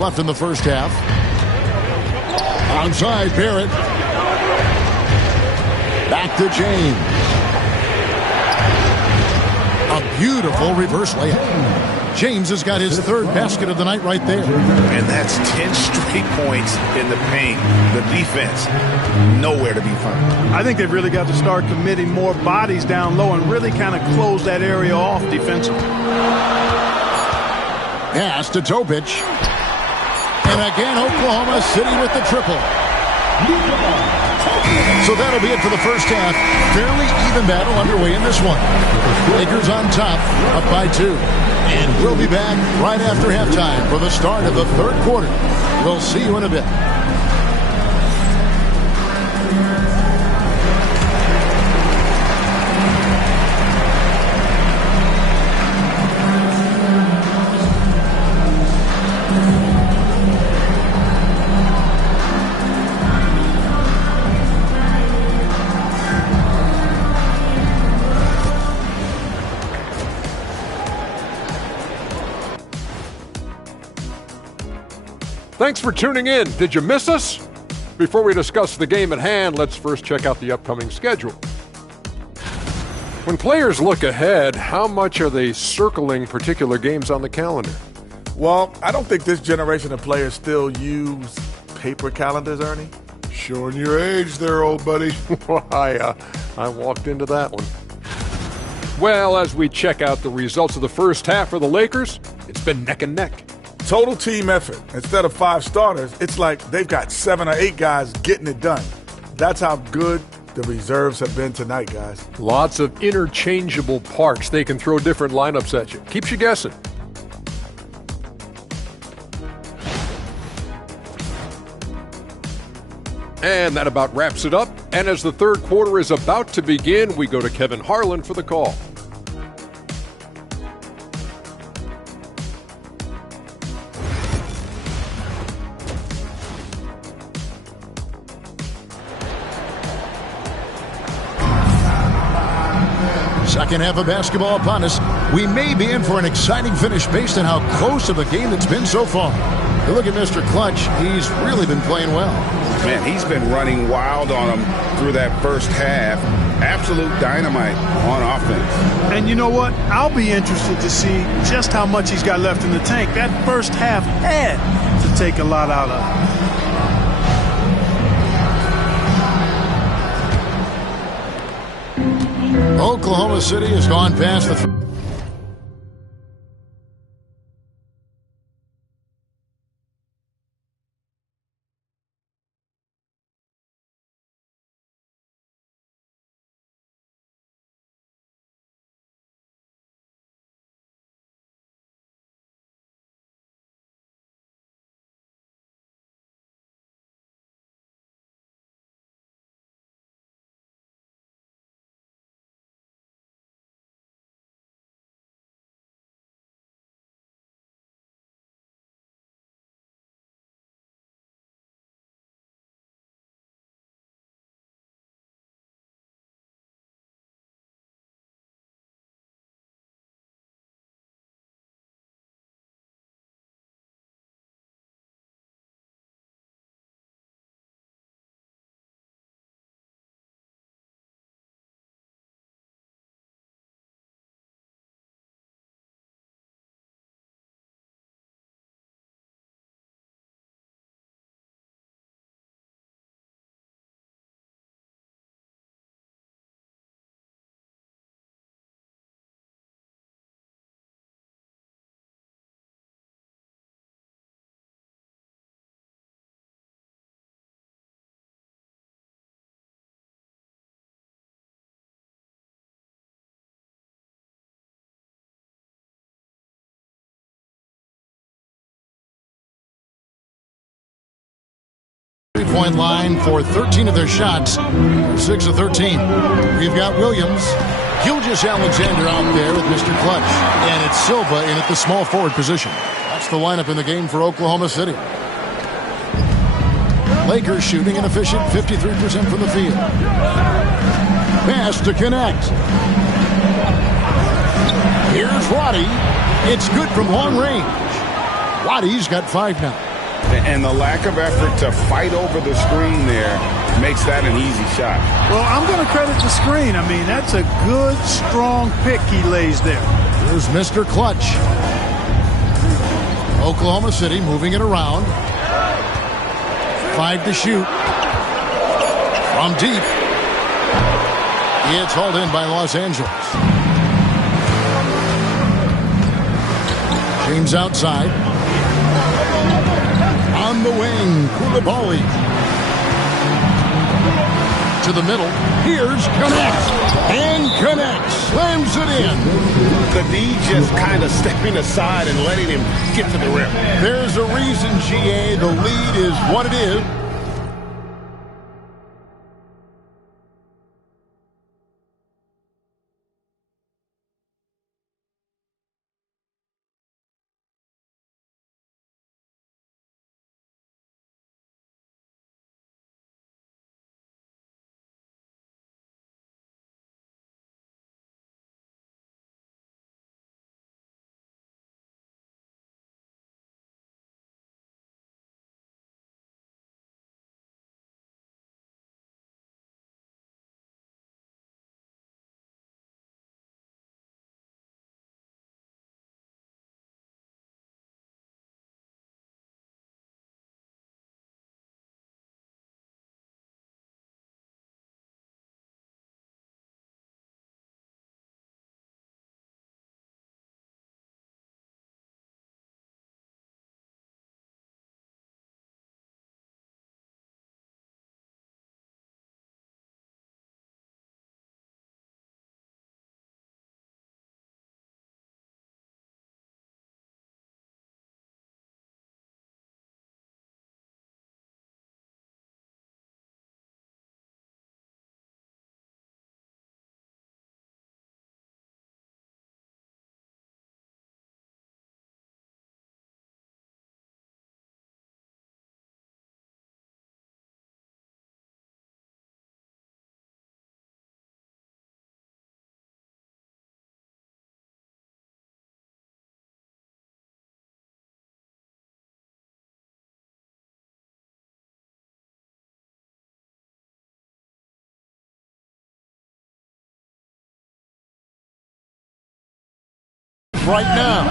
Left in the first half. Onside, Barrett. Back to James. A beautiful reverse layup. James has got his third basket of the night right there. And that's 10 straight points in the paint. The defense, nowhere to be found. I think they've really got to start committing more bodies down low and really kind of close that area off defensively. Pass to Topic. And again, Oklahoma City with the triple. So that'll be it for the first half. Fairly even battle underway in this one. Lakers on top, up by 2. And we'll be back right after halftime for the start of the third quarter. We'll see you in a bit. Thanks for tuning in. Did you miss us? Before we discuss the game at hand, let's first check out the upcoming schedule. When players look ahead, how much are they circling particular games on the calendar? Well, I don't think this generation of players still use paper calendars, Ernie. Showing your age there, old buddy. I walked into that one. Well, as we check out the results of the first half for the Lakers, it's been neck and neck. Total team effort. Instead of 5 starters, it's like they've got 7 or 8 guys getting it done. That's how good the reserves have been tonight, guys. Lots of interchangeable parts. They can throw different lineups at you. Keeps you guessing. And that about wraps it up. And as the third quarter is about to begin, we go to Kevin Harlan for the call. Second half of basketball upon us. We may be in for an exciting finish based on how close of a game it's been so far. You look at Mr. Clutch. He's really been playing well. Man, he's been running wild on them through that first half. Absolute dynamite on offense. And you know what? I'll be interested to see just how much he's got left in the tank. That first half had to take a lot out of him. Oklahoma City has gone past the... Three-point line for 13 of their shots, 6 of 13. We've got Williams, Gilgeous-Alexander out there with Mr. Clutch, and it's Silva in at the small forward position. That's the lineup in the game for Oklahoma City. Lakers shooting an efficient 53% from the field. Pass to connect. Here's Roddy. It's good from long range. Roddy's got 5 now. And the lack of effort to fight over the screen there makes that an easy shot. Well, I'm going to credit the screen. I mean, that's a good, strong pick he lays there. Here's Mr. Clutch. Oklahoma City moving it around. 5 to shoot. From deep. It's hauled in by Los Angeles. James outside. On the wing, Koulibaly. To the middle. Here's connects. And connects. Slams it in. The D just kind of stepping aside and letting him get to the rim. There's a reason, GA. The lead is what it is. Right now.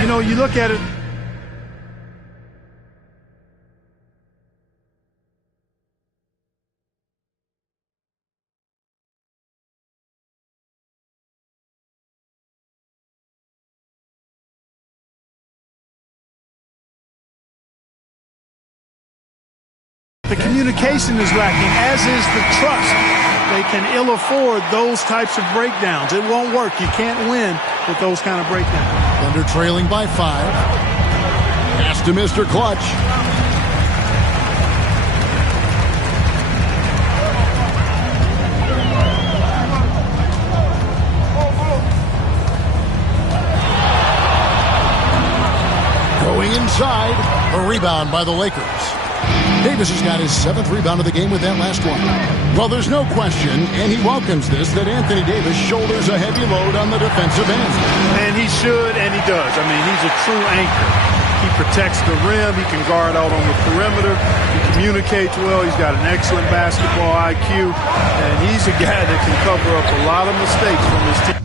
You know, you look at it. The communication is lacking, as is the trust. They can ill afford those types of breakdowns. It won't work. You can't win with those kind of breakdowns. Thunder trailing by 5. Pass to Mr. Clutch. Going inside. A rebound by the Lakers. Davis has got his 7th rebound of the game with that last one. Well, there's no question, and he welcomes this, that Anthony Davis shoulders a heavy load on the defensive end. And he should, and he does. I mean, he's a true anchor. He protects the rim. He can guard out on the perimeter. He communicates well. He's got an excellent basketball IQ. And he's a guy that can cover up a lot of mistakes from his team.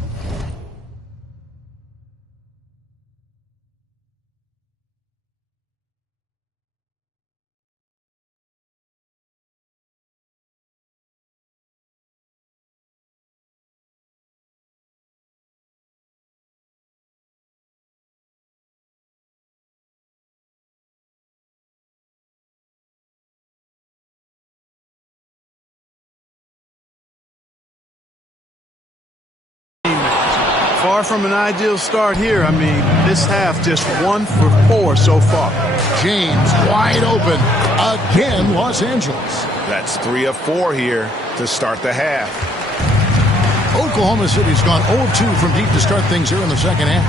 Far from an ideal start here. I mean, this half just 1 for 4 so far. James wide open. Again, Los Angeles. That's 3 of 4 here to start the half. Oklahoma City's gone 0-2 from deep to start things here in the second half.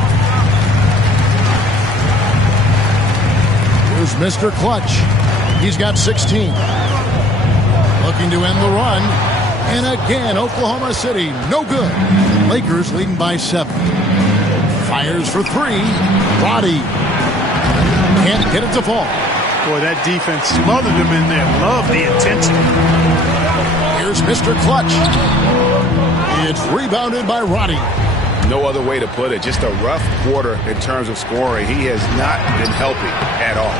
Here's Mr. Clutch. He's got 16. Looking to end the run. And again, Oklahoma City, no good. Lakers leading by 7. Fires for 3. Roddy can't get it to fall. Boy, that defense smothered him in there. Love the intensity. Here's Mr. Clutch. It's rebounded by Roddy. No other way to put it. Just a rough quarter in terms of scoring. He has not been helping at all.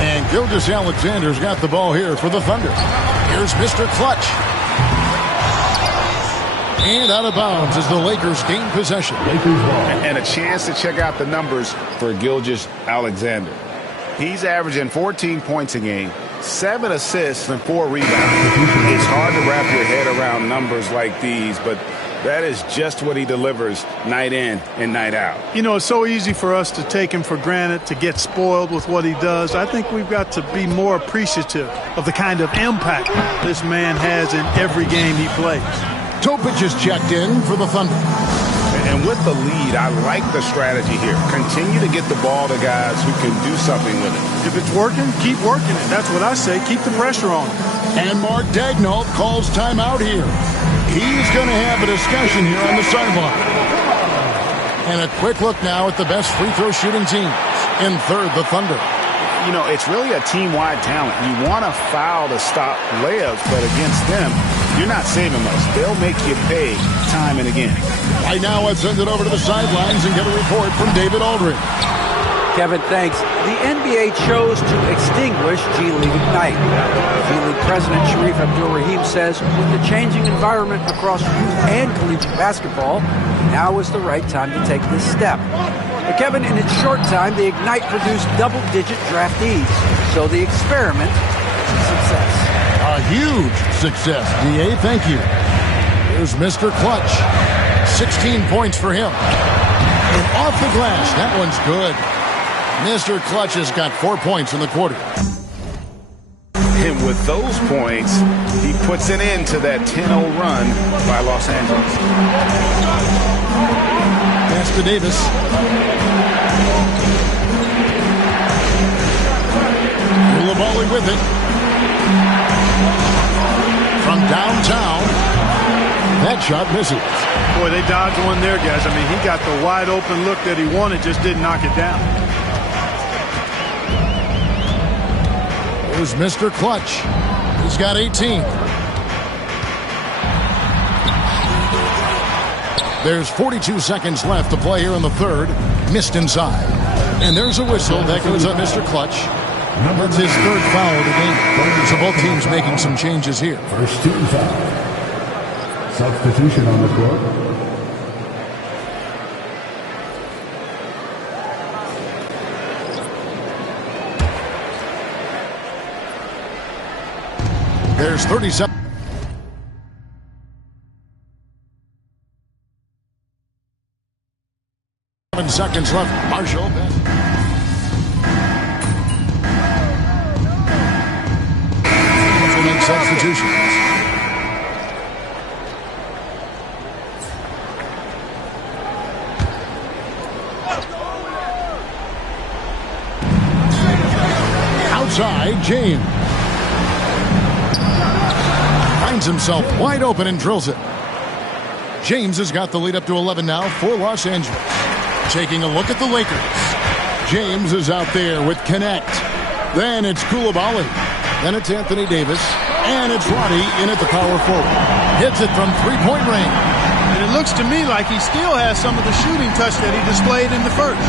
And Gilgeous-Alexander's got the ball here for the Thunder. Here's Mr. Clutch. And out of bounds as the Lakers gain possession. And a chance to check out the numbers for Gilgeous-Alexander. He's averaging 14 points a game, 7 assists, and 4 rebounds. It's hard to wrap your head around numbers like these, but that is just what he delivers night in and night out. You know, it's so easy for us to take him for granted, to get spoiled with what he does. I think we've got to be more appreciative of the kind of impact this man has in every game he plays. Topic is checked in for the Thunder. And with the lead, I like the strategy here. Continue to get the ball to guys who can do something with it. If it's working, keep working it. That's what I say. Keep the pressure on him. And Mark Daigneault calls timeout here. He's going to have a discussion here on the sideline. And a quick look now at the best free throw shooting teams. In third, the Thunder. You know, it's really a team-wide talent. You want to foul to stop layups, but against them, you're not saving much. They'll make you pay time and again. Right now, let's send it over to the sidelines and get a report from David Aldridge. Kevin, thanks. The NBA chose to extinguish G League Ignite. G League President Sharif Abdul-Rahim says with the changing environment across youth and collegiate basketball, now is the right time to take this step. But Kevin, in its short time, the Ignite produced double-digit draftees. So the experiment is a success. A huge success, D.A. Thank you. Here's Mr. Clutch. 16 points for him. And off the glass, that one's good. Mr. Clutch has got 4 points in the quarter. And with those points, he puts an end to that 10-0 run by Los Angeles. Pass to Davis. Coulibaly with it. From downtown. That shot misses. Boy, they dodged one there, guys. I mean, he got the wide open look that he wanted, just didn't knock it down. Here's Mr. Clutch. He's got 18. There's 42 seconds left to play here in the third. Missed inside. And there's a whistle. That goes on Mr. Clutch. That's his third foul of the game. So both teams making some changes here. First team foul. Substitution on the court. There's 37 seconds left. Marshall. Will make substitutions. Outside, James finds himself wide open and drills it. James has got the lead up to 11 now for Los Angeles. Taking a look at the Lakers. James is out there with Connect. Then it's Coulibaly. Then it's Anthony Davis. And it's Roddy in at the power forward. Hits it from three-point range. And it looks to me like he still has some of the shooting touch that he displayed in the first.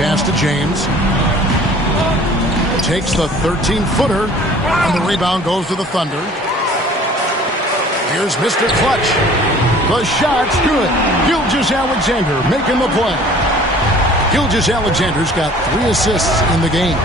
Pass to James. Takes the 13-footer. And the rebound goes to the Thunder. Here's Mr. Clutch. The shot's good. Gilgeous-Alexander making the play. Gilgeous-Alexander's got 3 assists in the game.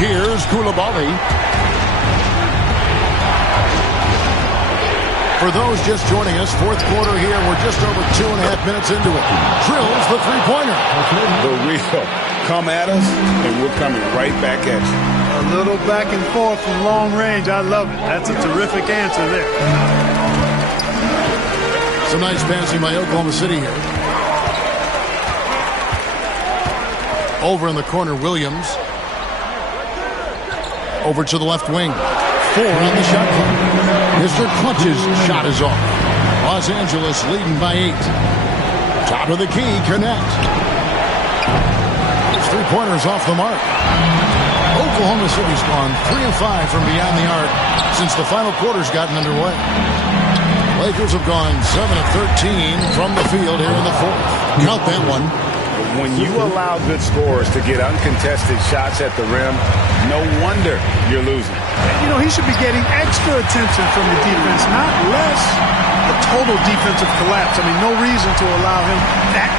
Here's Koulibaly. For those just joining us, fourth quarter here. We're just over 2.5 minutes into it. Drills the three-pointer. The real. Come at us, and we're coming right back at you. A little back and forth from long range. I love it. That's a terrific answer there. Some nice passing by Oklahoma City here. Over in the corner, Williams. Over to the left wing. 4 on the shot clock. Mr. Clutch's shot is off. Los Angeles leading by 8. Top of the key, connect. His three-pointers off the mark. Oklahoma City's gone 3 of 5 from beyond the arc since the final quarter's gotten underway. Lakers have gone 7 of 13 from the field here in the fourth. Count that one. When you allow good scorers to get uncontested shots at the rim, no wonder you're losing. You know, he should be getting extra attention from the defense, not less a total defensive collapse. I mean, no reason to allow him that.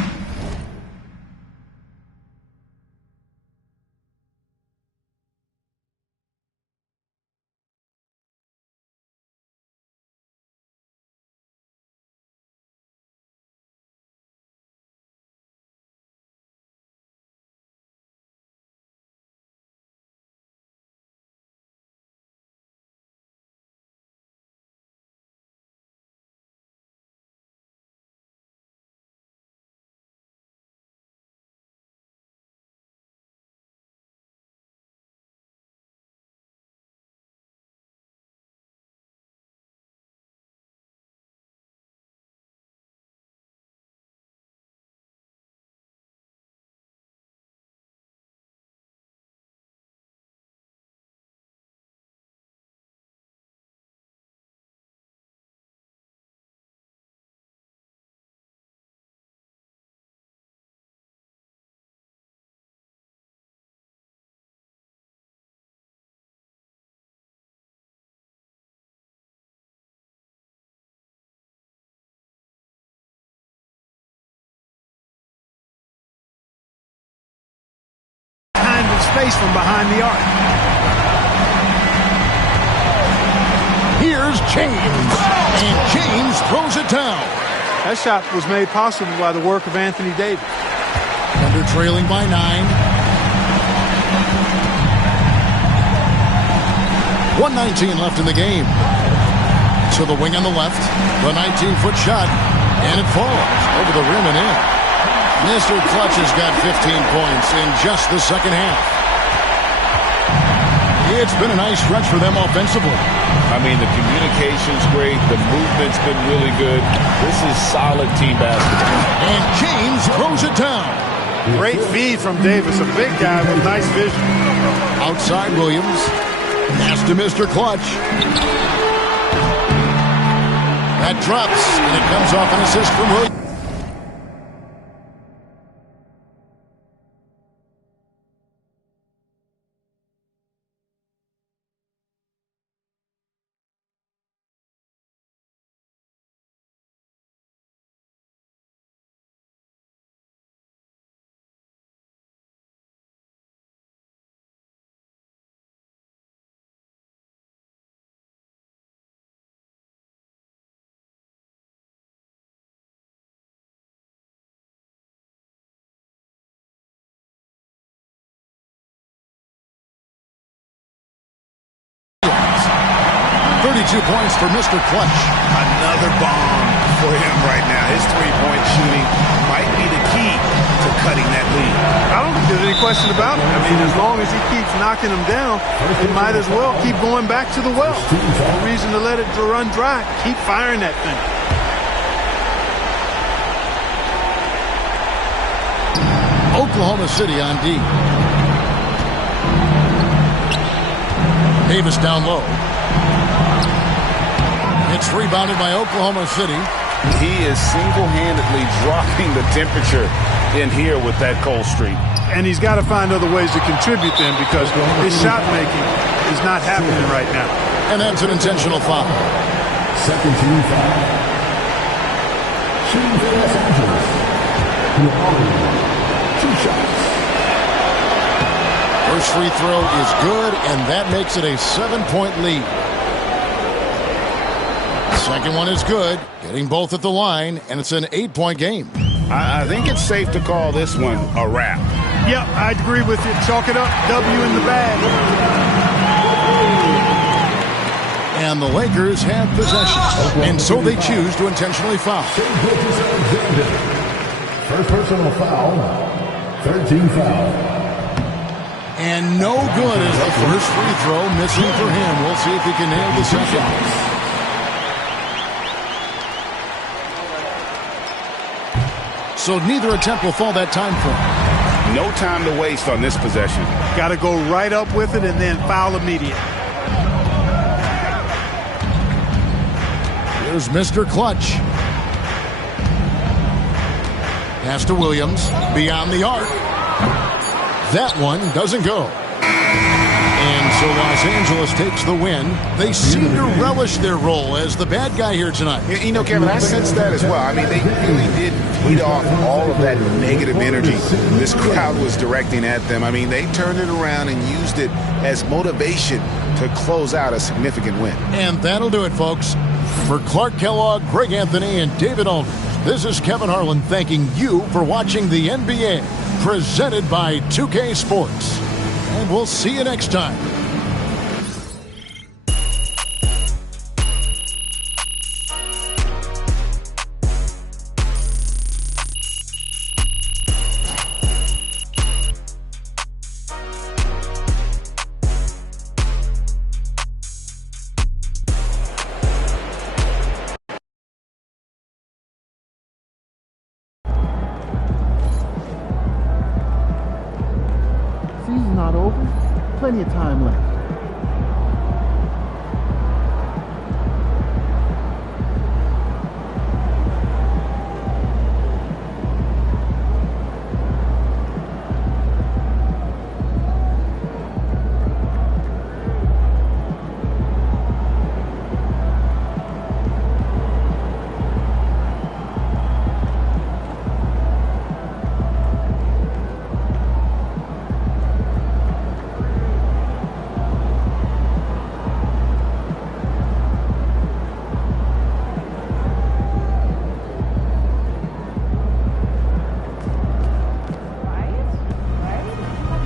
Space from behind the arc. Here's James, and James throws it down. That shot was made possible by the work of Anthony Davis. Thunder trailing by 9. 1:19 left in the game. To the wing on the left, the 19-foot shot, and it falls over the rim and in. Mr. Clutch has got 15 points in just the second half. It's been a nice stretch for them offensively. I mean, the communication's great. The movement's been really good. This is solid team basketball. And James throws it down. Great feed from Davis, a big guy with nice vision. Outside Williams. Pass to Mr. Clutch. That drops, and it comes off an assist from Williams. Points for Mr. Clutch. Another bomb for him right now. His three-point shooting might be the key to cutting that lead. I don't think there's any question about it. I mean, as long as he keeps knocking them down, he might as well keep going back to the well. No reason to let it run dry. Keep firing that thing. Oklahoma City on D. Davis down low. It's rebounded by Oklahoma City. He is single-handedly dropping the temperature in here with that cold streak. And he's got to find other ways to contribute then, because his shot making is not happening right now. And that's an intentional foul. Second team foul. Shooting for Los Angeles. Two shots. First free throw is good, and that makes it a 7-point lead. Second one is good, getting both at the line, and it's an 8-point game. I think it's safe to call this one a wrap. Yep, I agree with you. Chalk it up, W in the bag. And the Lakers have possession, and so they choose to intentionally foul. First personal foul, 13 foul. And no good is the first free throw, missing for him. We'll see if he can nail the second. So neither attempt will fall that time for him. No time to waste on this possession. Got to go right up with it and then foul immediate. Here's Mr. Clutch. Pass to Williams. Beyond the arc. That one doesn't go. And so Los Angeles takes the win. They seem to relish their role as the bad guy here tonight. You know, Kevin, I sense that as well. I mean, they really did feed off all of that negative energy this crowd was directing at them. I mean, they turned it around and used it as motivation to close out a significant win. And that'll do it, folks. For Clark Kellogg, Greg Anthony, and David Aldridge, this is Kevin Harlan thanking you for watching the NBA, presented by 2K Sports. And we'll see you next time. Season's not over. Plenty of time left.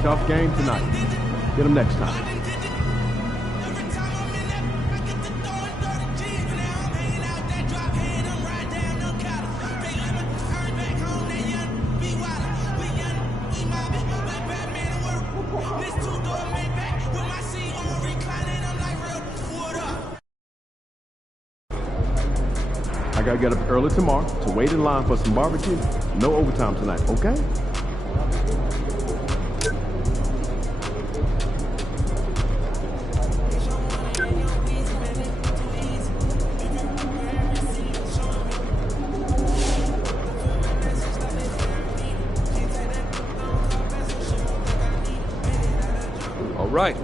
Tough game tonight. Get them next time. I gotta get up early tomorrow to wait in line for some barbecue. No overtime tonight, okay? right.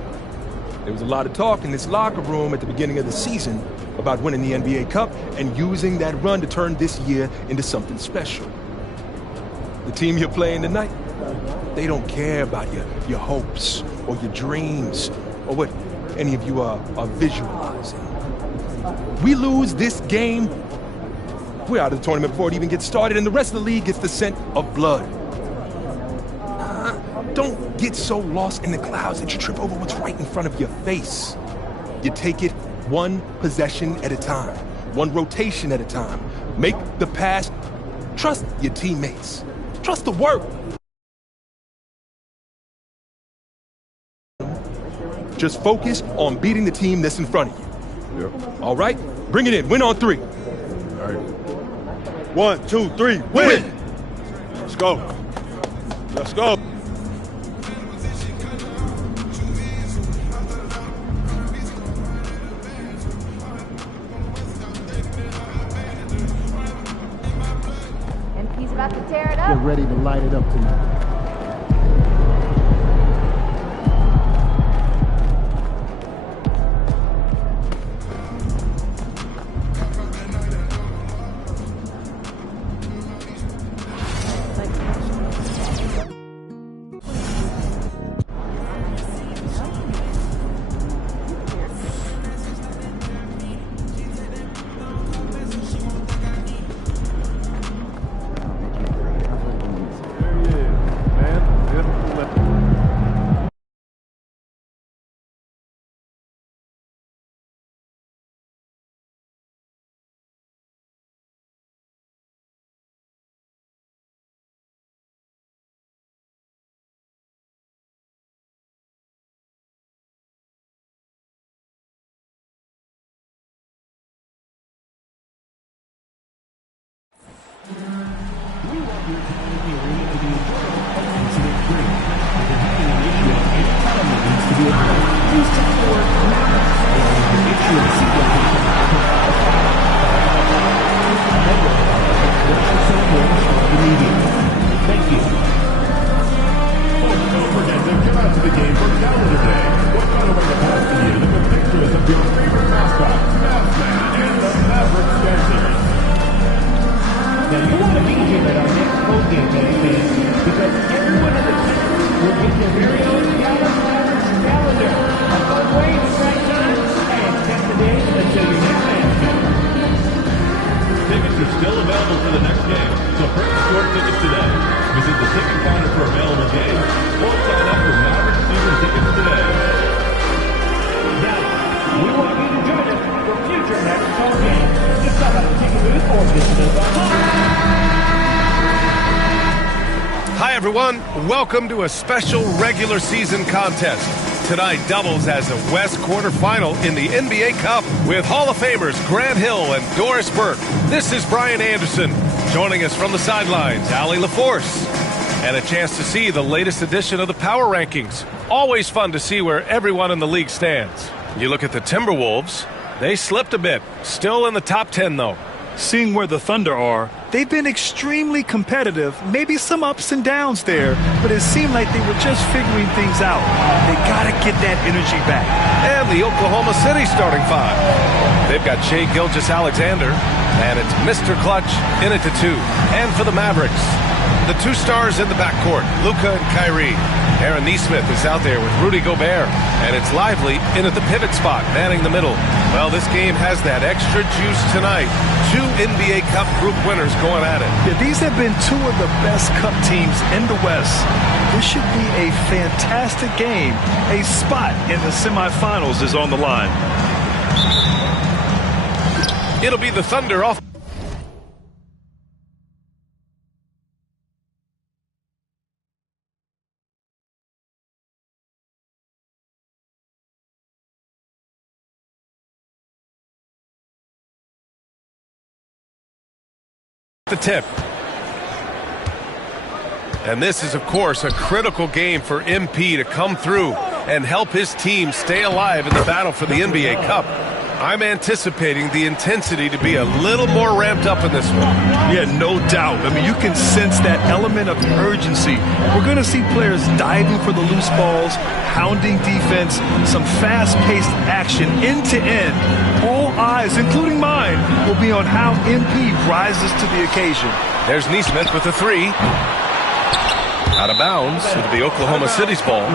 There was a lot of talk in this locker room at the beginning of the season about winning the NBA Cup and using that run to turn this year into something special. The team you're playing tonight, they don't care about your hopes or your dreams or what any of you are visualizing. We lose this game, we're out of the tournament before it even gets started, and the rest of the league gets the scent of blood. Don't get so lost in the clouds that you trip over what's right in front of your face. You take it one possession at a time, one rotation at a time. Make the pass. Trust your teammates. Trust the work. Just focus on beating the team that's in front of you. Yep. All right? Bring it in. Win on 3. All right. 1, 2, 3, win! Let's go. Let's go. And he's about to tear it up. Get ready to light it up tonight. Hi everyone, welcome to a special regular season contest. Tonight doubles as a West quarterfinal in the NBA Cup with Hall of Famers Grant Hill and Doris Burke. This is Brian Anderson. Joining us from the sidelines, Allie LaForce. And a chance to see the latest edition of the Power Rankings. Always fun to see where everyone in the league stands. You look at the Timberwolves, they slipped a bit. Still in the top 10 though. Seeing where the Thunder are, they've been extremely competitive, maybe some ups and downs there, but it seemed like they were just figuring things out. They gotta get that energy back. And the Oklahoma City starting 5. They've got Shai Gilgeous-Alexander, and it's Mr. Clutch in it to 2. And for the Mavericks, the 2 stars in the backcourt, Luka and Kyrie. Aaron Nesmith is out there with Rudy Gobert, and it's Lively in at the pivot spot, manning the middle. Well, this game has that extra juice tonight. 2 NBA Cup group winners going at it. Yeah, these have been 2 of the best Cup teams in the West. This should be a fantastic game. A spot in the semifinals is on the line. It'll be the Thunder off the tip. And this is, of course, a critical game for MP to come through and help his team stay alive in the battle for the NBA Cup. I'm anticipating the intensity to be a little more ramped up in this one. Yeah, no doubt. I mean, you can sense that element of urgency. We're going to see players diving for the loose balls, hounding defense, some fast-paced action end to end. All eyes, including mine, will be on how MP rises to the occasion. There's Neesmith with the three. Out of bounds. It'll be Oklahoma City's ball.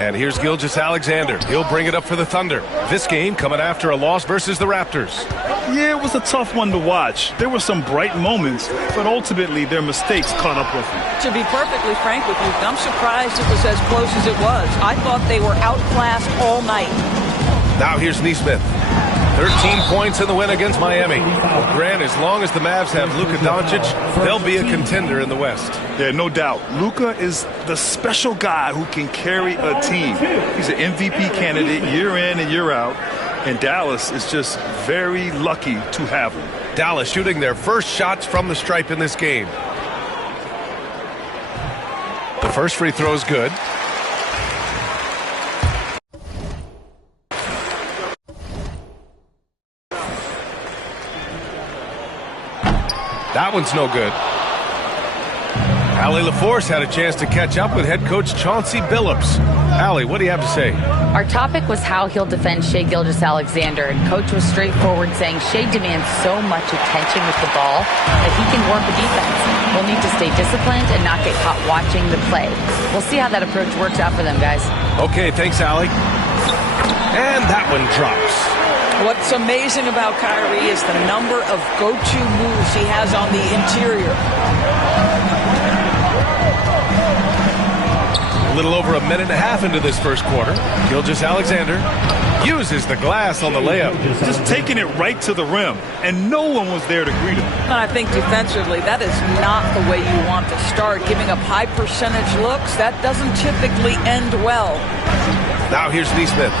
And here's Gilgeous-Alexander. He'll bring it up for the Thunder. This game coming after a loss versus the Raptors. Yeah, it was a tough one to watch. There were some bright moments, but ultimately their mistakes caught up with them. To be perfectly frank with you, I'm surprised it was as close as it was. I thought they were outclassed all night. Now here's Neesmith. 13 points in the win against Miami. Well, Grant, as long as the Mavs have Luka Doncic, they'll be a contender in the West. Yeah, no doubt. Luka is the special guy who can carry a team. He's an MVP candidate year in and year out, and Dallas is just very lucky to have him. Dallas shooting their first shots from the stripe in this game. The first free throw is good. That one's no good. Allie LaForce had a chance to catch up with head coach Chauncey Billups. Allie, what do you have to say? Our topic was how he'll defend Shai Gilgeous-Alexander, and coach was straightforward, saying Shai demands so much attention with the ball that he can work the defense. We'll need to stay disciplined and not get caught watching the play. We'll see how that approach works out for them, guys. Okay, thanks, Allie. And that one drops. What's amazing about Kyrie is the number of go-to moves he has on the interior. A little over a minute and a half into this first quarter. Gilgeous-Alexander uses the glass on the layup. Just taking it right to the rim, and no one was there to greet him. And I think defensively, that is not the way you want to start. Giving up high percentage looks, that doesn't typically end well. Now here's Neesmith.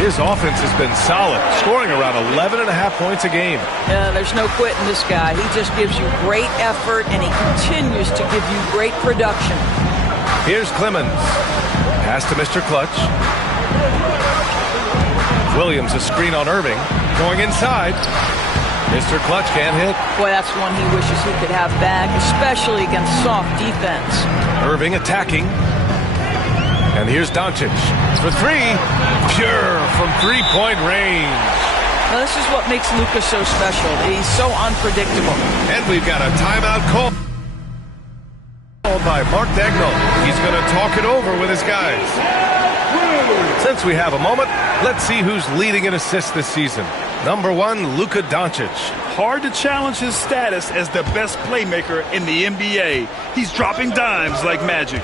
His offense has been solid, scoring around 11.5 points a game. Yeah, there's no quitting this guy. He just gives you great effort, and he continues to give you great production. Here's Clemens. Pass to Mr. Clutch. Williams, a screen on Irving. Going inside. Mr. Clutch can't hit. Boy, that's one he wishes he could have back, especially against soft defense. Irving attacking. And here's Doncic for three. Pure from three-point range. Now, this is what makes Luka so special. He's so unpredictable. And we've got a timeout call by Mark Dagnall. He's going to talk it over with his guys. Since we have a moment, let's see who's leading in assists this season. Number one, Luka Doncic. Hard to challenge his status as the best playmaker in the NBA. He's dropping dimes like magic.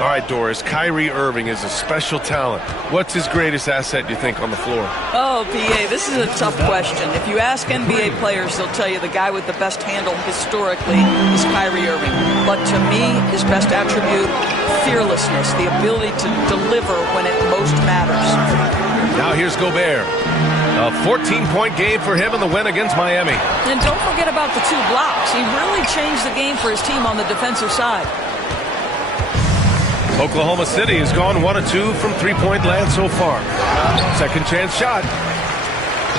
All right, Doris, Kyrie Irving is a special talent. What's his greatest asset, you think, on the floor? Oh, PA, this is a tough question. If you ask NBA players, they'll tell you the guy with the best handle historically is Kyrie Irving. But to me, his best attribute, fearlessness, the ability to deliver when it most matters. Now here's Gobert. A 14-point game for him in the win against Miami. And don't forget about the 2 blocks. He really changed the game for his team on the defensive side. Oklahoma City has gone 1 of 2 from three-point land so far. Second chance shot.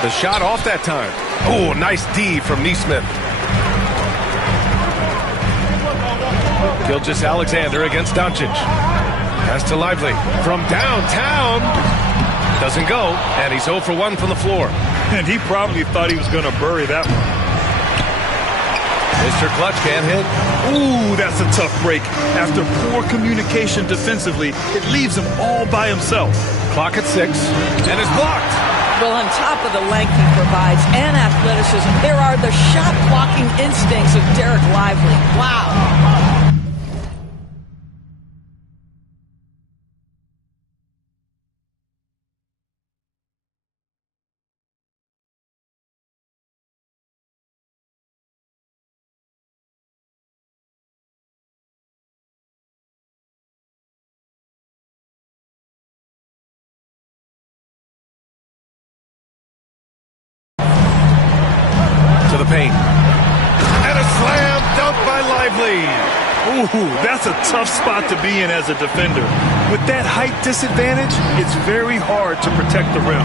The shot off that time. Oh, nice D from Neesmith. Gilgeous-Alexander against Doncic. Pass to Lively from downtown. Doesn't go, and he's 0 for 1 from the floor. And he probably thought he was going to bury that one. Mr. Clutch can't hit. Ooh, that's a tough break. After poor communication defensively, it leaves him all by himself. Clock at 6, and it's blocked. Well, on top of the length he provides and athleticism, there are the shot-blocking instincts of Derek Lively. Wow. To the paint. And a slam dunk by Lively. Lively. Ooh, that's a tough spot to be in as a defender. With that height disadvantage, it's very hard to protect the rim.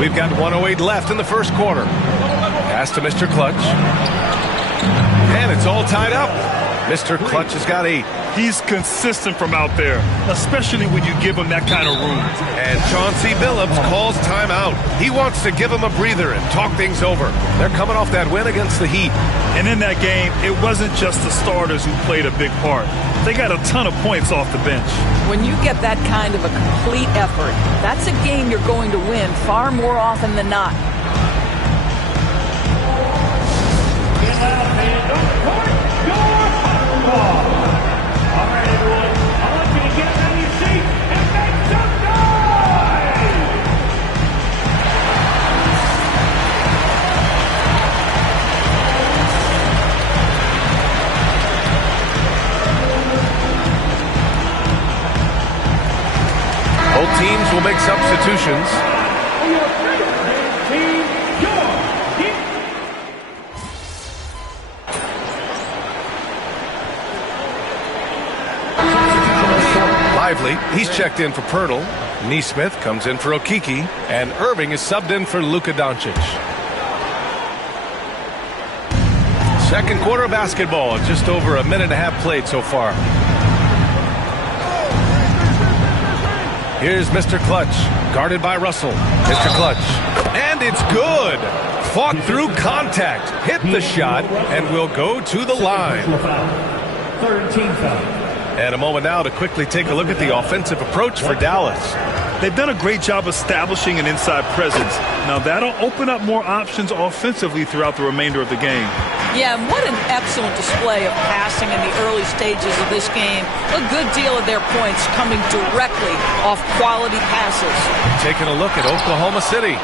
We've got 1:08 left in the first quarter. Pass to Mr. Clutch. And it's all tied up. Mr. Clutch has got 8. He's consistent from out there, especially when you give him that kind of room. And Chauncey Billups calls timeout. He wants to give him a breather and talk things over. They're coming off that win against the Heat. And in that game, it wasn't just the starters who played a big part. They got a ton of points off the bench. When you get that kind of a complete effort, that's a game you're going to win far more often than not. Both teams will make substitutions. Lively, he's checked in for Pirtle. Neesmith comes in for Okiki. And Irving is subbed in for Luka Doncic. Second quarter of basketball, just over a minute and a half played so far. Here's Mr. Clutch, guarded by Russell. Mr. Clutch, and it's good. Fought through contact, hit the shot, and will go to the line. Third team foul. And a moment now to quickly take a look at the offensive approach for Dallas. They've done a great job establishing an inside presence. Now that'll open up more options offensively throughout the remainder of the game. Yeah, and what an excellent display of passing in the early stages of this game. A good deal of their points coming directly off quality passes. Taking a look at Oklahoma City.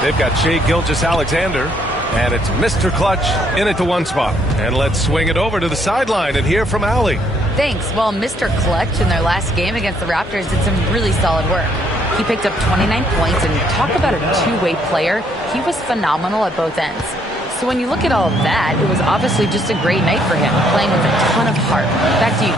They've got Shai Gilgeous-Alexander, and it's Mr. Clutch in at the 1 spot. And let's swing it over to the sideline and hear from Allie. Thanks. Well, Mr. Clutch in their last game against the Raptors did some really solid work. He picked up 29 points, and talk about a two-way player. He was phenomenal at both ends. So when you look at all of that, it was obviously just a great night for him, playing with a ton of heart. Back to you.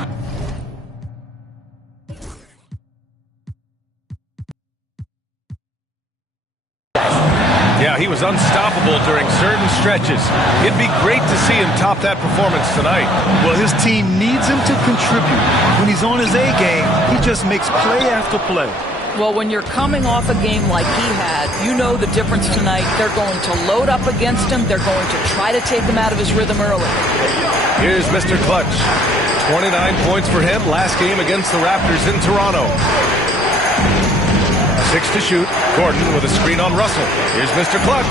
Yeah, he was unstoppable during certain stretches. It'd be great to see him top that performance tonight. Well, his team needs him to contribute. When he's on his A game, he just makes play after play. Well, when you're coming off a game like he had, you know the difference tonight. They're going to load up against him. They're going to try to take him out of his rhythm early. Here's Mr. Clutch. 29 points for him last game against the Raptors in Toronto. 6 to shoot. Gordon with a screen on Russell. Here's Mr. Clutch.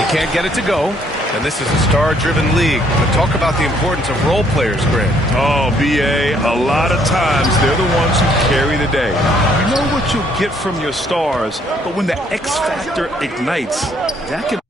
He can't get it to go. And this is a star-driven league. But talk about the importance of role players, Greg. Oh, B.A., a lot of times they're the ones who carry the day. You know what you'll get from your stars, but when the X factor ignites, that can...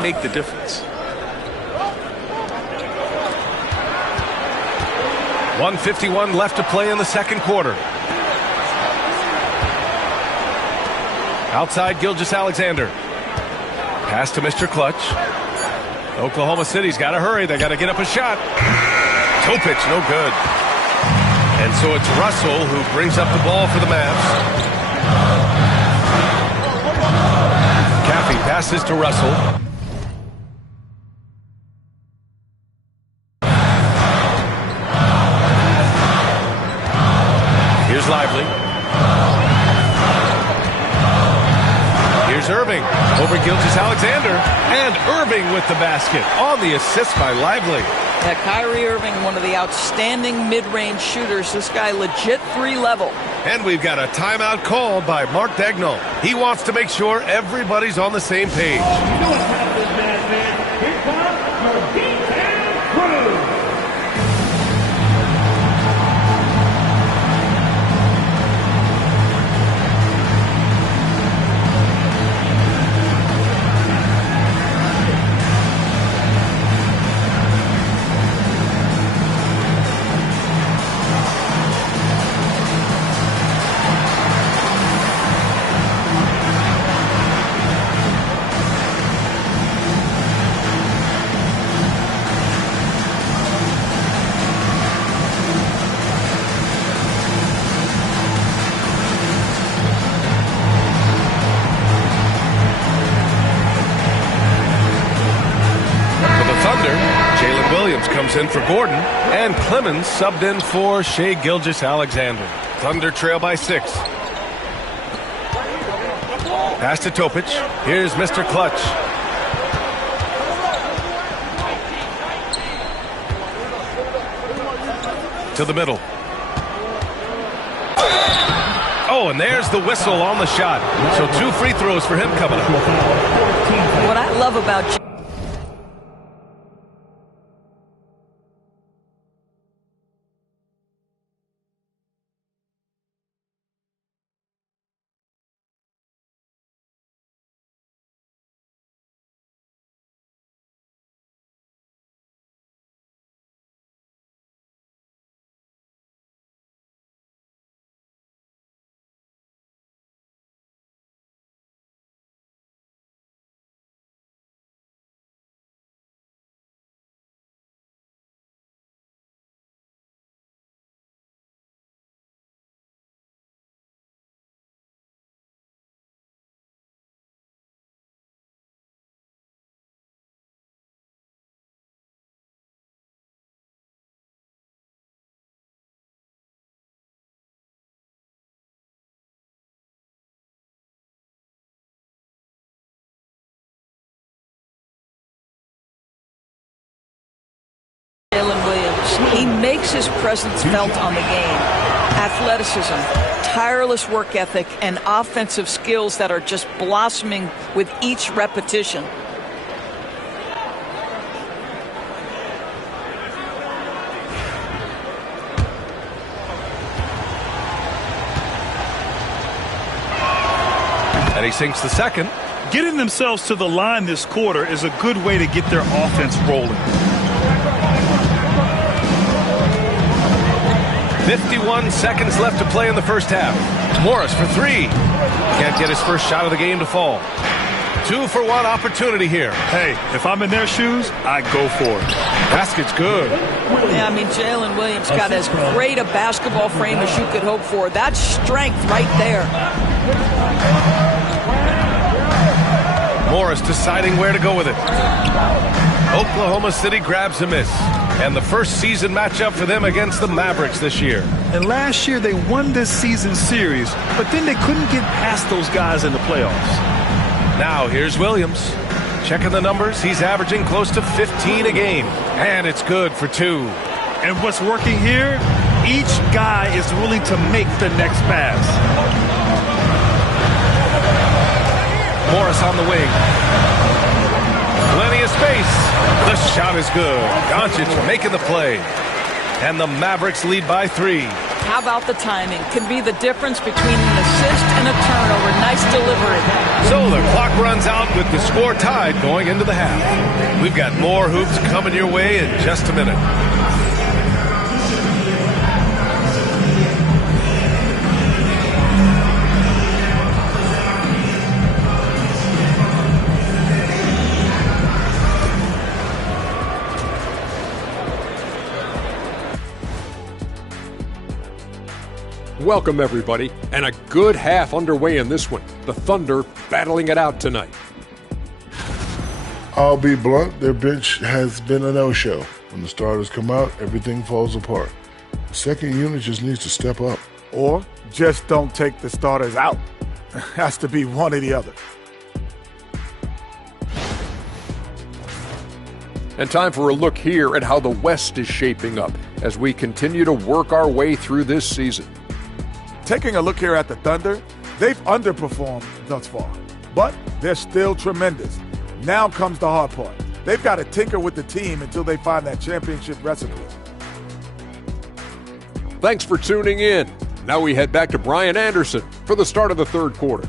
make the difference. 1:51 left to play in the second quarter. Outside Gilgeous-Alexander. Pass to Mr. Clutch. Oklahoma City's got to hurry. They got to get up a shot. Toe pitch, no good. And so it's Russell who brings up the ball for the Mavs. Caffey passes to Russell. Here's Lively. Here's Irving over Gilgeous-Alexander. And Irving with the basket on the assist by Lively. Yeah, Kyrie Irving, one of the outstanding mid-range shooters. This guy legit 3-level. And we've got a timeout called by Mark Dagnall. He wants to make sure everybody's on the same page. You know what's happening, man. Here comes your defense crew. in for Gordon, and Clemens subbed in for Shai Gilgeous-Alexander. Thunder trail by 6. Pass to Topic. Here's Mr. Clutch. To the middle. Oh, and there's the whistle on the shot. So 2 free throws for him coming up. What I love about Jalen Williams, he makes his presence felt on the game. Athleticism, tireless work ethic, and offensive skills that are just blossoming with each repetition. And he sinks the second. Getting themselves to the line this quarter is a good way to get their offense rolling. 51 seconds left to play in the first half. Morris for 3. Can't get his first shot of the game to fall. 2-for-1 opportunity here. Hey, if I'm in their shoes, I go for it. Basket's good. Yeah, I mean, Jalen Williams got as great a basketball frame as you could hope for. That's strength right there. Morris deciding where to go with it. Oklahoma City grabs a miss. And the first season matchup for them against the Mavericks this year. And last year they won this season series, but then they couldn't get past those guys in the playoffs. Now here's Williams. Checking the numbers, he's averaging close to 15 a game. And it's good for 2. And what's working here? Each guy is willing to make the next pass. Morris on the wing. Plenty of space. The shot is good. Doncic making the play. And the Mavericks lead by 3. How about the timing? Can be the difference between an assist and a turnover. Nice delivery. So the clock runs out with the score tied going into the half. We've got more hoops coming your way in just a minute. Welcome, everybody, and a good half underway in this one. The Thunder battling it out tonight. I'll be blunt, their bench has been a no-show. When the starters come out, everything falls apart. The second unit just needs to step up. Or just don't take the starters out. It has to be one or the other. And time for a look here at how the West is shaping up as we continue to work our way through this season. Taking a look here at the Thunder, they've underperformed thus far, but they're still tremendous. Now comes the hard part. They've got to tinker with the team until they find that championship recipe. Thanks for tuning in. Now we head back to Brian Anderson for the start of the third quarter.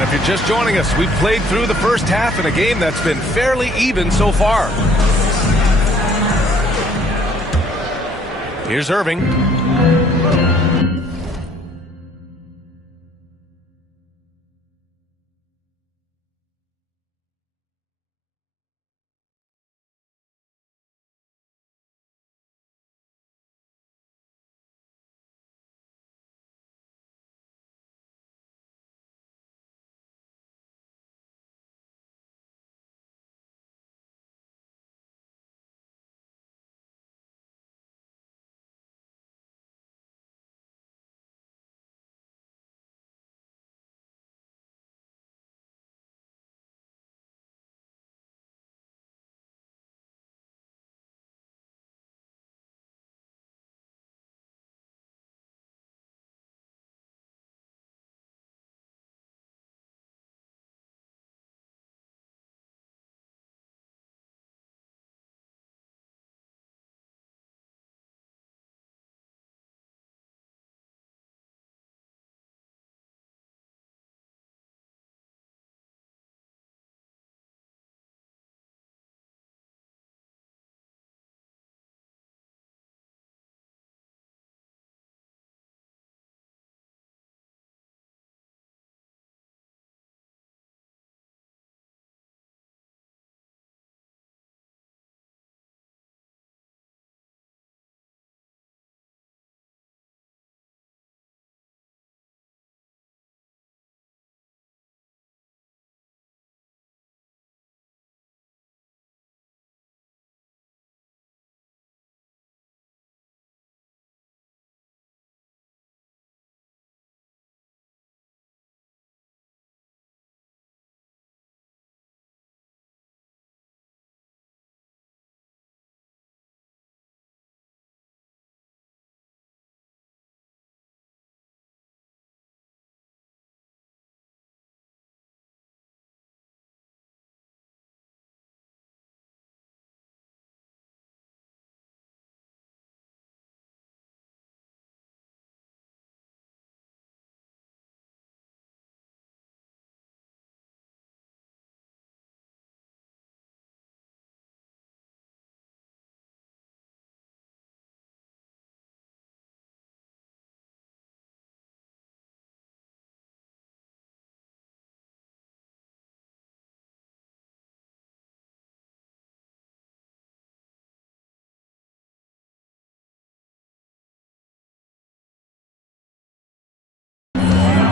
If you're just joining us, we've played through the first half in a game that's been fairly even so far. Here's Irving.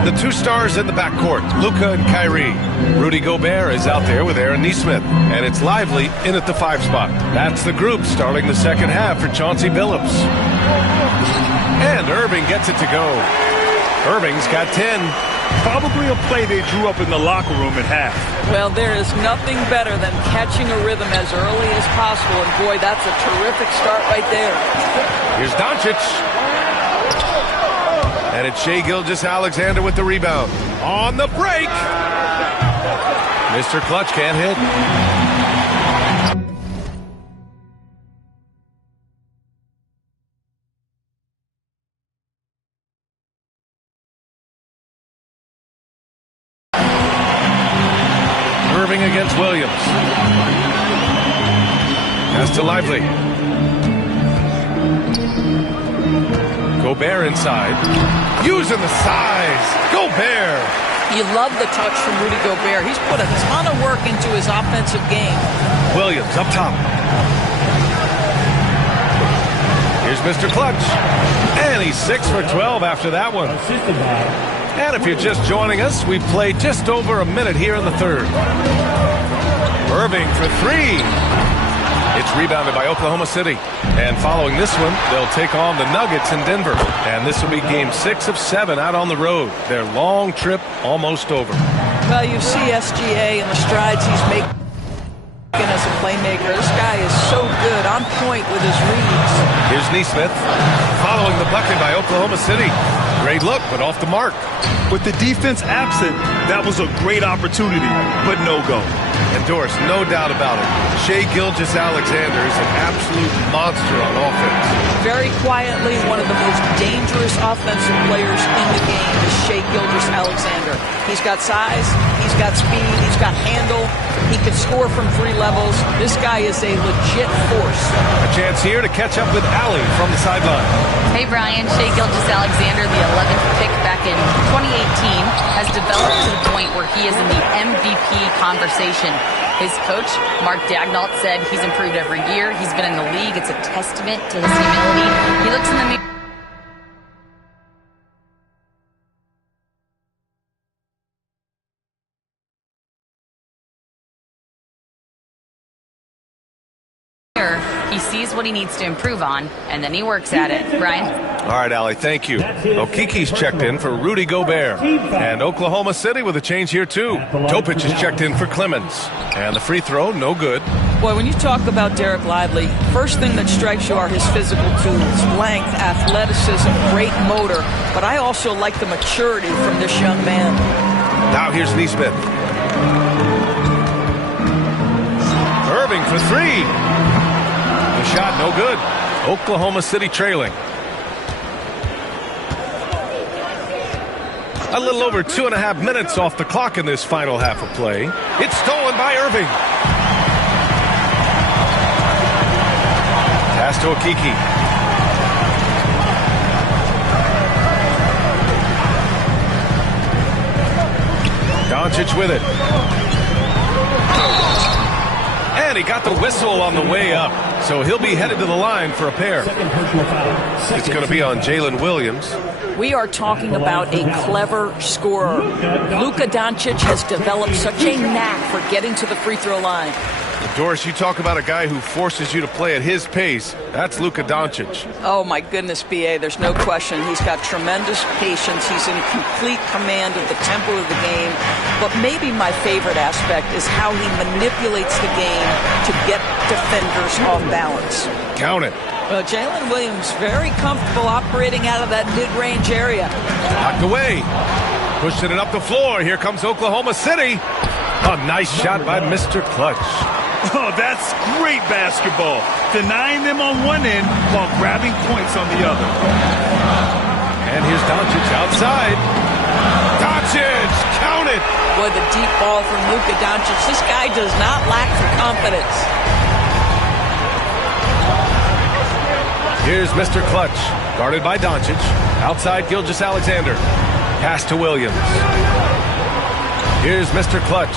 The two stars in the backcourt, Luka and Kyrie. Rudy Gobert is out there with Aaron Nesmith, and it's Lively in at the 5 spot. That's the group starting the second half for Chauncey Billups. And Irving gets it to go. Irving's got 10. Probably a play they drew up in the locker room at half. Well, there is nothing better than catching a rhythm as early as possible, and boy, that's a terrific start right there. Here's Doncic. And it's Shai Gilgeous-Alexander with the rebound. On the break. Mr. Clutch can't hit. Irving against Williams. Pass to Lively. Gobert inside. Using the size. Gobert. You love the touch from Rudy Gobert. He's put a ton of work into his offensive game. Williams up top. Here's Mr. Clutch. And he's 6 for 12 after that one. And if you're just joining us, we've played just over a minute here in the third. Irving for 3. It's rebounded by Oklahoma City. And following this one, they'll take on the Nuggets in Denver. And this will be game 6 of 7 out on the road. Their long trip almost over. Well, you see SGA and the strides he's making as a playmaker. This guy is so good, on point with his reads. Here's Nesmith following the bucket by Oklahoma City. Great look, but off the mark. With the defense absent, that was a great opportunity, but no go. And Doris, no doubt about it, Shai Gilgeous-Alexander is an absolute monster on offense. Very quietly, one of the most dangerous offensive players in the game is Shai Gilgeous-Alexander. He's got size, he's got speed, he's got handle, he can score from 3 levels. This guy is a legit force. A chance here to catch up with Allie from the sideline. Hey, Brian. Shai Gilgeous-Alexander, the 11th pick back in 2018, has developed to the point where he is in the MVP conversation. His coach, Mark Daignault, said he's improved every year. He's been in the league. It's a testament to his humility. He looks in the mirror. He sees what he needs to improve on, and then he works at it. Brian? All right, Allie, thank you. Okiki's checked in for Rudy Gobert. And Oklahoma City with a change here, too. Topic is checked in for Clemens. And the free throw, no good. Boy, when you talk about Derek Lively, first thing that strikes you are his physical tools, length, athleticism, great motor. But I also like the maturity from this young man. Now here's Nesmith. Irving for 3. The shot, no good. Oklahoma City trailing. A little over 2.5 minutes off the clock in this final half of play. It's stolen by Irving. Pass to Okiki. Doncic with it. And he got the whistle on the way up. So he'll be headed to the line for a pair. It's going to be on Jalen Williams. We are talking about a clever scorer. Luka Doncic has developed such a knack for getting to the free throw line. Doris, you talk about a guy who forces you to play at his pace. That's Luka Doncic. Oh, my goodness, B.A., there's no question. He's got tremendous patience. He's in complete command of the tempo of the game. But maybe my favorite aspect is how he manipulates the game to get defenders off balance. Count it. Well, Jalen Williams very comfortable operating out of that mid-range area. Knocked away. Pushing it up the floor. Here comes Oklahoma City. A nice shot by Mr. Clutch. Oh, that's great basketball. Denying them on one end while grabbing points on the other. And here's Doncic outside. Doncic, count it. Boy, the deep ball from Luka Doncic. This guy does not lack for confidence. Here's Mr. Clutch, guarded by Doncic. Outside Gilgeous-Alexander. Pass to Williams. Here's Mr. Clutch.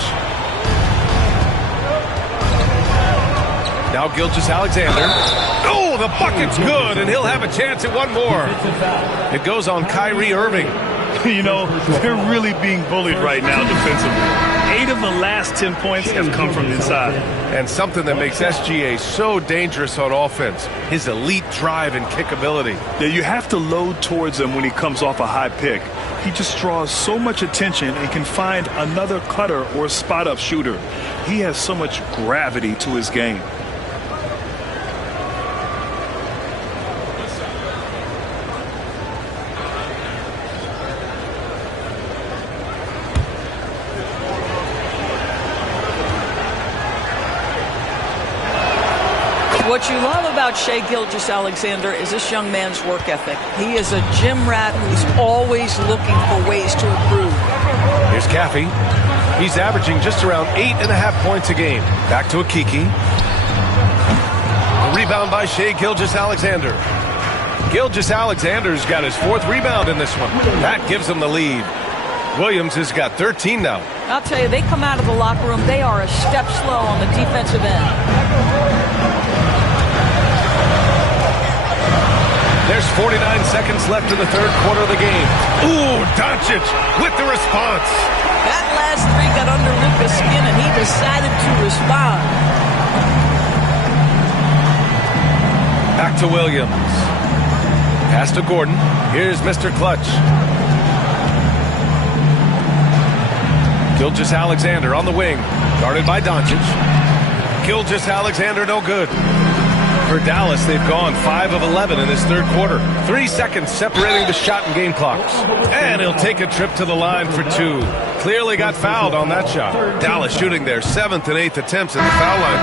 Now Gilgeous-Alexander. Oh, the bucket's good, and he'll have a chance at one more. It goes on Kyrie Irving. You know, they're really being bullied right now defensively. 8 of the last 10 points have come from inside. And something that makes SGA so dangerous on offense, his elite drive and kick ability. Yeah, you have to load towards him when he comes off a high pick. He just draws so much attention and can find another cutter or spot-up shooter. He has so much gravity to his game. What you love about Shai Gilgeous-Alexander is this young man's work ethic. He is a gym rat who's always looking for ways to improve. Here's Caffey. He's averaging just around 8.5 points a game. Back to Akiki. A rebound by Shai Gilgeous-Alexander. Gilgeous-Alexander's got his 4th rebound in this one. That gives him the lead. Williams has got 13 now. I'll tell you, they come out of the locker room, they are a step slow on the defensive end. There's 49 seconds left in the 3rd quarter of the game. Ooh, Doncic with the response. That last 3 got under Luka's skin, and he decided to respond. Back to Williams. Pass to Gordon. Here's Mr. Clutch. Gilgeous-Alexander on the wing. Guarded by Doncic. Gilgeous-Alexander no good. For Dallas, they've gone 5 of 11 in this 3rd quarter. 3 seconds separating the shot and game clocks. And he'll take a trip to the line for 2. Clearly got fouled on that shot. Dallas shooting their 7th and 8th attempts at the foul line.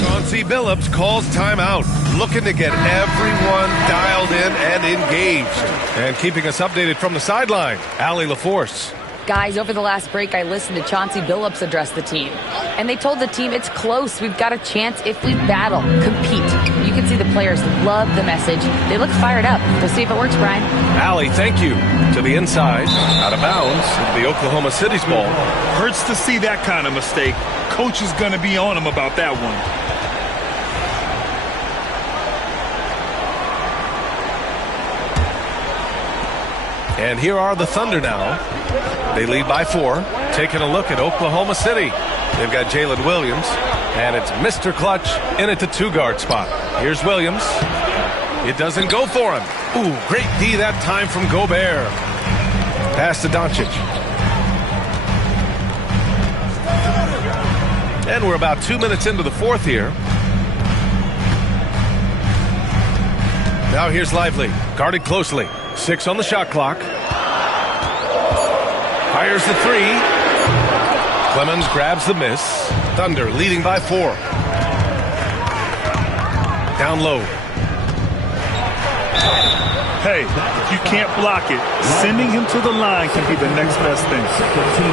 Chauncey Billups calls timeout, looking to get everyone dialed in and engaged. And keeping us updated from the sideline, Allie LaForce. Guys, over the last break, I listened to Chauncey Billups address the team. And they told the team it's close. We've got a chance if we battle, compete. You can see the players love the message. They look fired up. We'll see if it works, Brian. Allie, thank you. To the inside, out of bounds, the Oklahoma City's ball. Hurts to see that kind of mistake. Coach is going to be on him about that one. And here are the Thunder now. They lead by 4. Taking a look at Oklahoma City. They've got Jalen Williams. And it's Mr. Clutch in at the 2-guard spot. Here's Williams. It doesn't go for him. Ooh, great D that time from Gobert. Pass to Doncic. And we're about 2 minutes into the 4th here. Now here's Lively. Guarded closely. 6 on the shot clock. Fires the 3. Clemens grabs the miss. Thunder leading by 4. Down low. Hey, if you can't block it, sending him to the line can be the next best thing.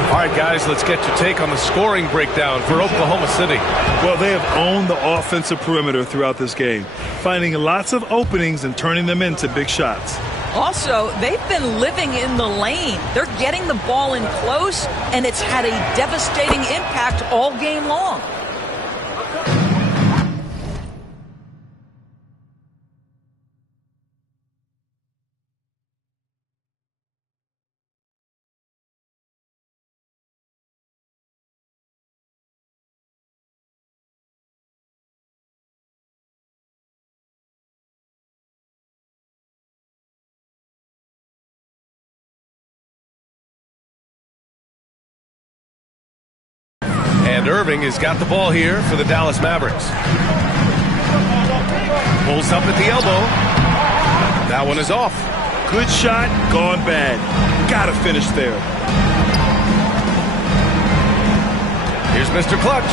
All right, guys, let's get your take on the scoring breakdown for Oklahoma City. Well, they have owned the offensive perimeter throughout this game, finding lots of openings and turning them into big shots. Also, they've been living in the lane. They're getting the ball in close, and it's had a devastating impact all game long. And Irving has got the ball here for the Dallas Mavericks. Pulls up at the elbow. That one is off. Good shot, gone bad. Gotta finish there. Here's Mr. Clutch.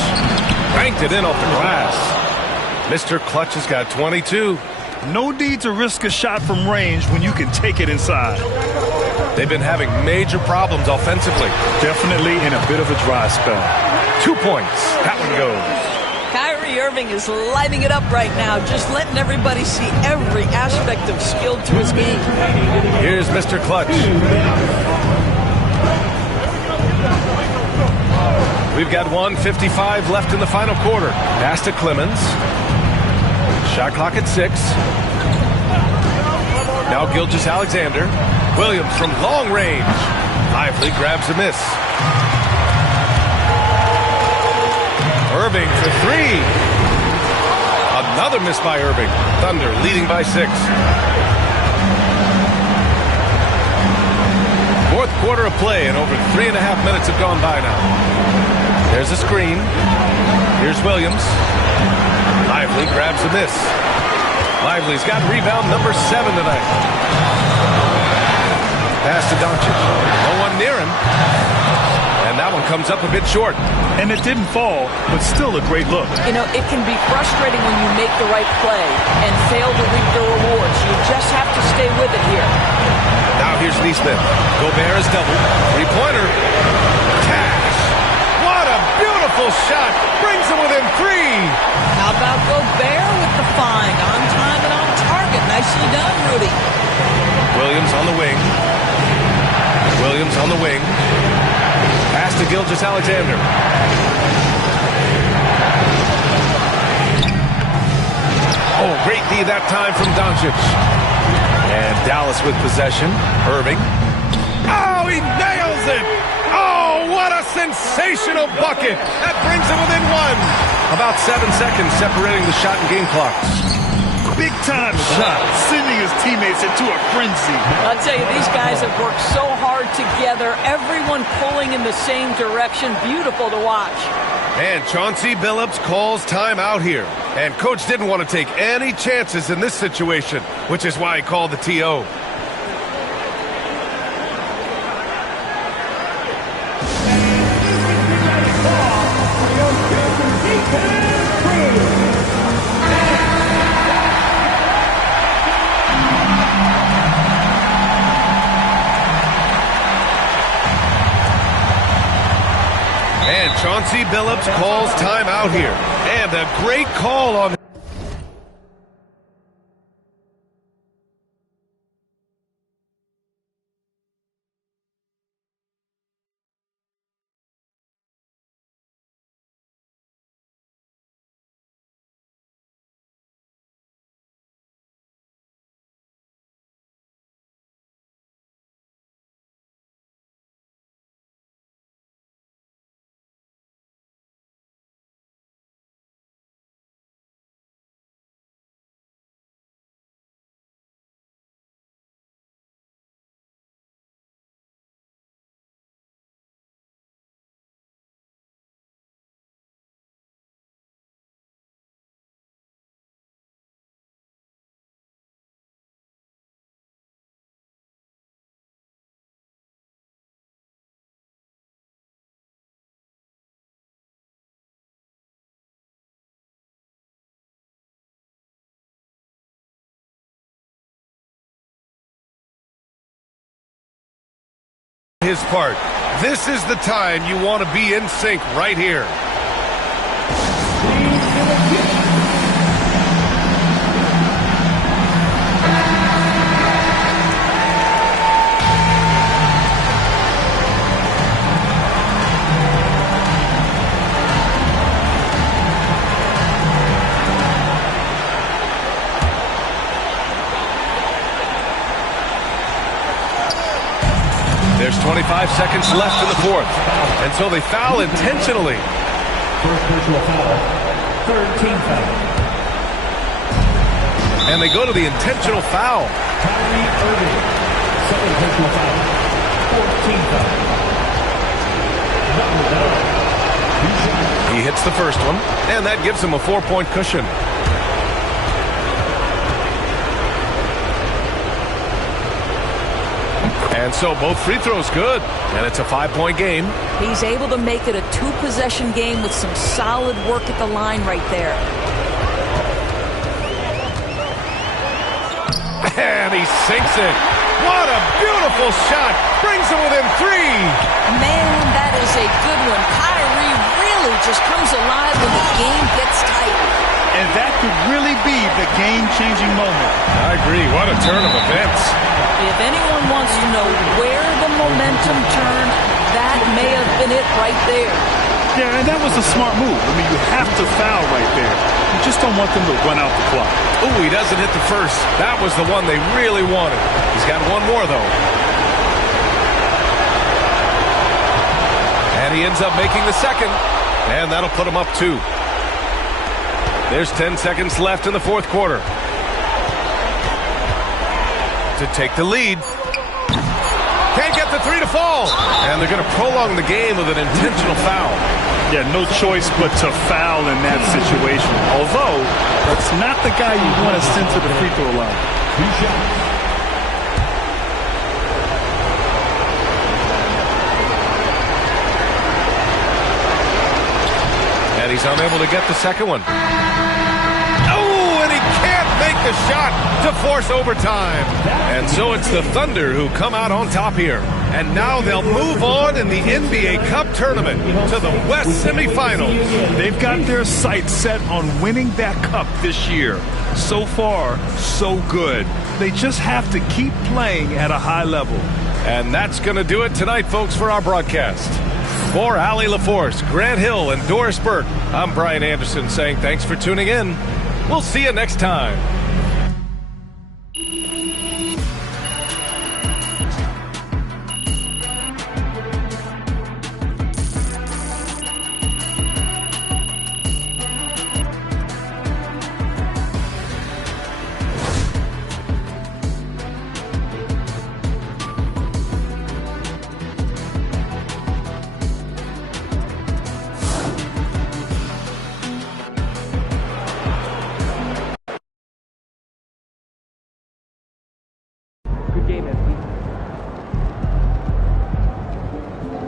Banked it in off the glass. Mr. Clutch has got 22. No need to risk a shot from range when you can take it inside. They've been having major problems offensively. Definitely in a bit of a dry spell. 2 points. That one goes. Kyrie Irving is lighting it up right now, just letting everybody see every aspect of skill to his game. Here's Mr. Clutch. We've got 1:55 left in the final quarter. Pass to Clemens. Shot clock at 6. Now Gilgeous-Alexander. Williams from long range. Lively grabs a miss. Irving for 3. Another miss by Irving. Thunder leading by 6. Fourth quarter of play, and over 3.5 minutes have gone by now. There's a screen. Here's Williams. Lively grabs a miss. Lively's got rebound number 7 tonight. Pass to Doncic. No one near him. And that one comes up a bit short. And it didn't fall, but still a great look. You know, it can be frustrating when you make the right play and fail to reap the rewards. You just have to stay with it here. Now here's Neesmith. Gobert is doubled. Three-pointer. Cash. What a beautiful shot. Brings him within 3. How about Gobert with the find? On time and on target. Nicely done, Rudy. Williams on the wing. Williams on the wing. Pass to Gilgeous-Alexander. Oh, great D that time from Doncic. And Dallas with possession. Irving. Oh, he nails it! Oh, what a sensational bucket! That brings him within 1. About 7 seconds separating the shot and game clocks. Big time shot, sending his teammates into a frenzy. I'll tell you, these guys have worked so hard together. Everyone pulling in the same direction. Beautiful to watch. And Chauncey Billups calls timeout here. And coach didn't want to take any chances in this situation, which is why he called the TO. And Chauncey Billups calls timeout here. And a great call on... his part. This is the time you want to be in sync right here. There's 25 seconds left in the fourth. And so they foul intentionally. First personal foul. Third team foul. And they go to the intentional foul. Kyrie Irving. Second personal foul. 14 foul. He hits the first one, and that gives him a 4-point cushion. And so both free throws good, and it's a 5-point game. He's able to make it a 2-possession game with some solid work at the line right there. And he sinks it. What a beautiful shot. Brings him within 3. Man, that is a good one. Kyrie really just comes alive when the game gets tight. And that could really be the game-changing moment. I agree. What a turn of events. If anyone wants to know where the momentum turned, that may have been it right there. Yeah, and that was a smart move. I mean, you have to foul right there. You just don't want them to run out the clock. Ooh, he doesn't hit the first. That was the one they really wanted. He's got one more, though. And he ends up making the second. And that'll put him up 2. There's 10 seconds left in the fourth quarter. To take the lead. Can't get the 3 to fall. And they're going to prolong the game with an intentional foul. Yeah, no choice but to foul in that situation. Although, that's not the guy you want to send to the free throw line. 2 shots. And he's unable to get the second one. Oh, and he can't make the shot to force overtime. And so it's the Thunder who come out on top here. And now they'll move on in the NBA Cup tournament to the West semifinals. They've got their sights set on winning that cup this year. So far, so good. They just have to keep playing at a high level. And that's going to do it tonight, folks, for our broadcast. For Allie LaForce, Grant Hill, and Doris Burke, I'm Brian Anderson saying thanks for tuning in. We'll see you next time.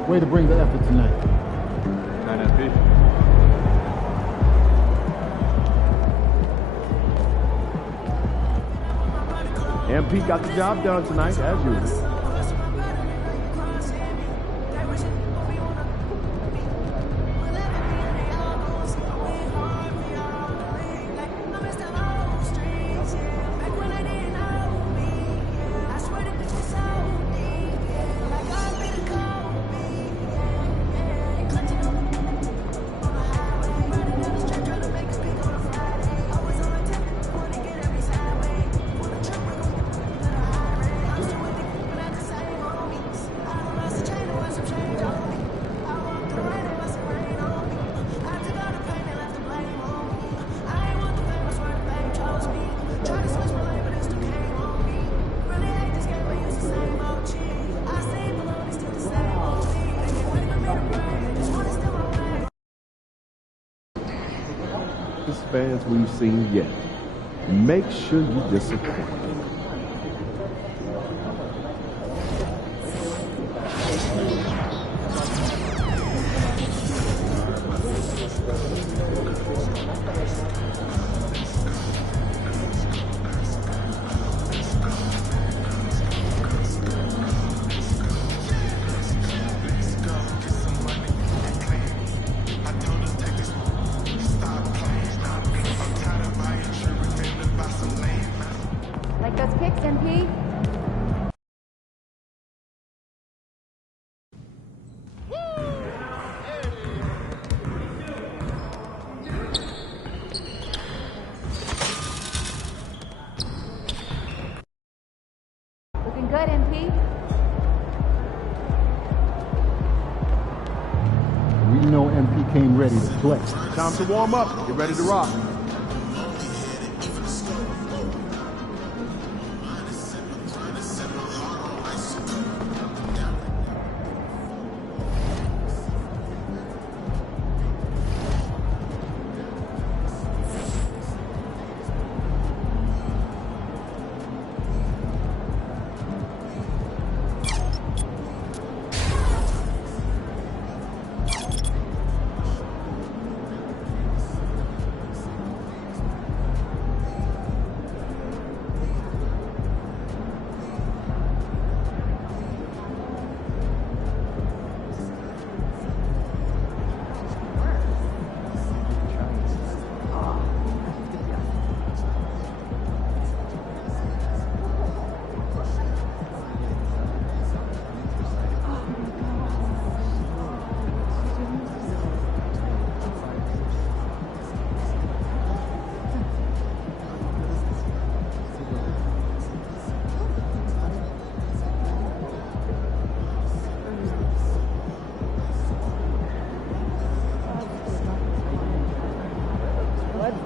Way to bring the effort tonight. MP got the job done tonight, as usual. Fans we've seen yet. Make sure you disappoint. Looking good, MP. We know MP came ready to play. Time to warm up. Get ready to rock.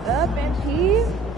Up, MP?